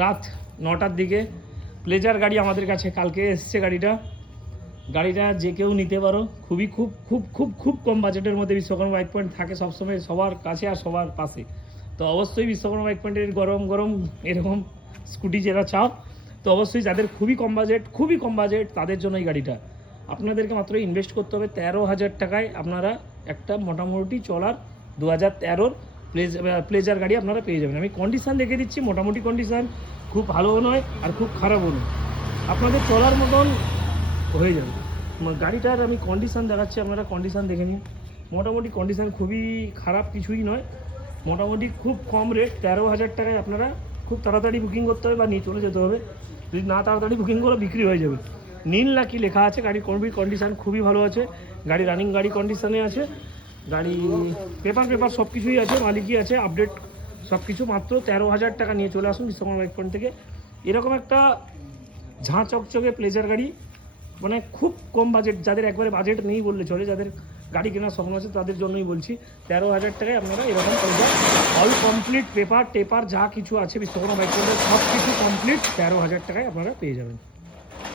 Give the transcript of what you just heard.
রাত 9টার দিকে প্লেজার গাড়ি আমাদের কাছে কালকে এসছে। গাড়িটা যে কেউ নিতে পারো, খুবই খুব খুব খুব খুব কম বাজেটের মধ্যে বিশ্বকর্মা বাইক পয়েন্ট থাকে সবসময় সবার কাছে আর সবার পাশে। তো অবশ্যই বিশ্বকর্মা বাইক পয়েন্টের গরম গরম এরকম স্কুটি যেটা চাও, তো অবশ্যই যাদের খুবই কম বাজেট তাদের জন্য এই গাড়িটা। আপনাদেরকে মাত্র ইনভেস্ট করতে হবে 13,000 টাকায় আপনারা একটা মোটামুটি চলার 2013-র প্লেজার গাড়ি আপনারা পেয়ে যাবেন। আমি কন্ডিশান দেখে দিচ্ছি, মোটামুটি কন্ডিশান, খুব ভালোও নয় আর খুব খারাপও নয়, আপনাদের চলার মতন হয়ে যাবে। গাড়িটার আমি কন্ডিশান দেখাচ্ছি, আপনারা কন্ডিশান দেখে নিন। মোটামুটি কন্ডিশান খুবই খারাপ কিছুই নয়, মোটামুটি খুব কম রেট। 13,000 টাকায় আপনারা খুব তাড়াতাড়ি বুকিং করতে হবে বা নিয়ে চলে যেতে হবে। যদি না তাড়াতাড়ি বুকিং করে বিক্রি হয়ে যাবে। নীল লাকি লেখা আছে, গাড়ির কন্ডিশান খুবই ভালো আছে, গাড়ি রানিং গাড়ি কন্ডিশানে আছে, গাড়ি পেপার সব কিছুই আছে, মালিকই আছে, আপডেট সব কিছু। মাত্র 13,000 টাকা নিয়ে চলে আসুন বিশ্বকর্মা বাইক পয়েন্ট থেকে। এরকম একটা ঝাঁ চকচকে প্লেজার গাড়ি, মানে খুব কম বাজেট, যাদের একবারে বাজেট নেই বললে চলে, যাদের গাড়ি কেনার স্বপ্ন আছে তাদের জন্যই বলছি। 13,000 টাকায় আপনারা এরকম প্লেজার অল কমপ্লিট পেপার যা কিছু আছে বিশ্বকর্মা বাইক পয়েন্টের সব কিছু কমপ্লিট 13,000 টাকায় আপনারা পেয়ে যাবেন।